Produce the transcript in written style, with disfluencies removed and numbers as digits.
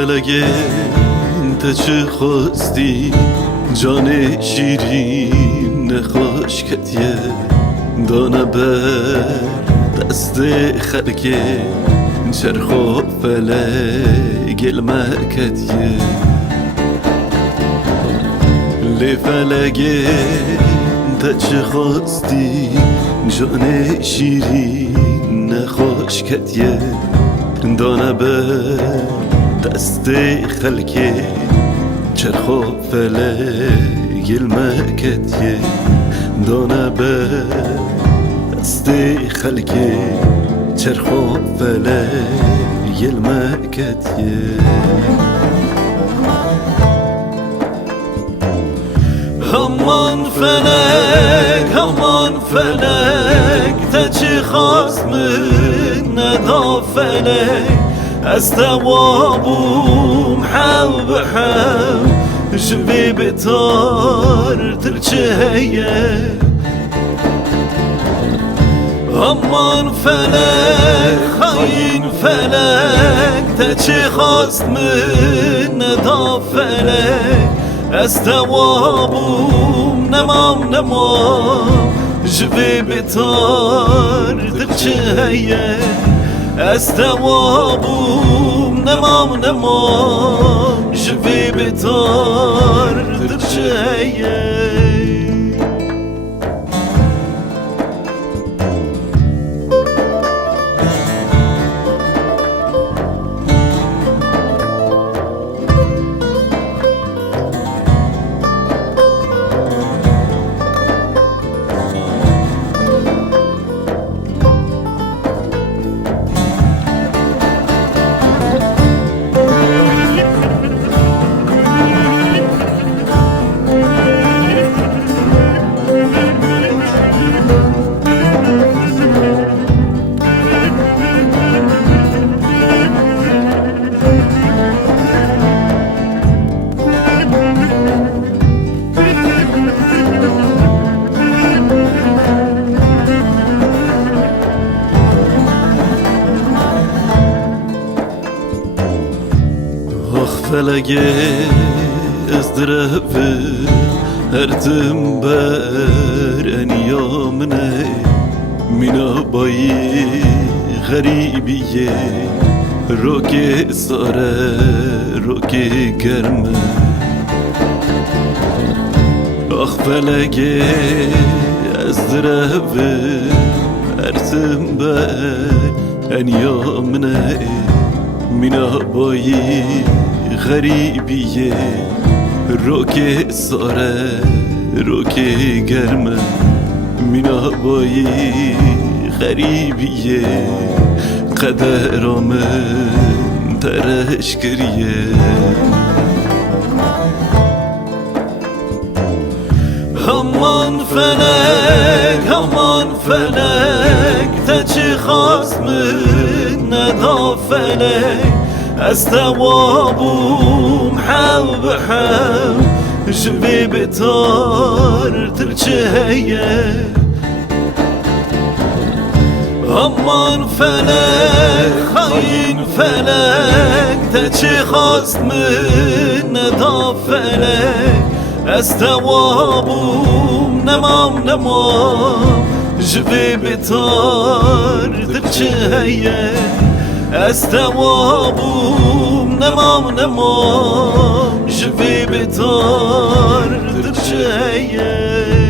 فلگه تا چه خواستی جان شیرین نخوشکتیه دانه بر دست خلکه چرخ و فلگ المکتیه لی فلگه تا چه خواستی جان شیرین نخوشکتیه دانه بر دست خلکه چرخ و فلگ المکتیه دانه بر دست خلکه چرخ و فلگ المکتیه همان فلک تا چی خواست من ندا فلک از توابوم حو به حو جوی بتار ترچهیه همان فلک خاین فلک تا چی خواست من ندا فلک از توابوم نمام جوی بتار درچهیه از توابوم نمام جوی بتار درچهیه فلگه از درفه هردم بر انیامنه مینا بایی غریبیه روکه ساره روکه گرمه آخ فلگه از درفه هردم بر انیامنه مینا بایی غریبیه روکه ساره روکه گرمه مینا بایی غریبیه قدرامه ترش کریه همان فلک تا چی خواست من ندا فلک از توابوم حو به حو جوی بتار ترچهیه همان فلک خاین فلک تا چی خواست من ندا فلک از توابوم نمام جوی بتار ترچهیه از توابوم نمام جوی بتار درچهیه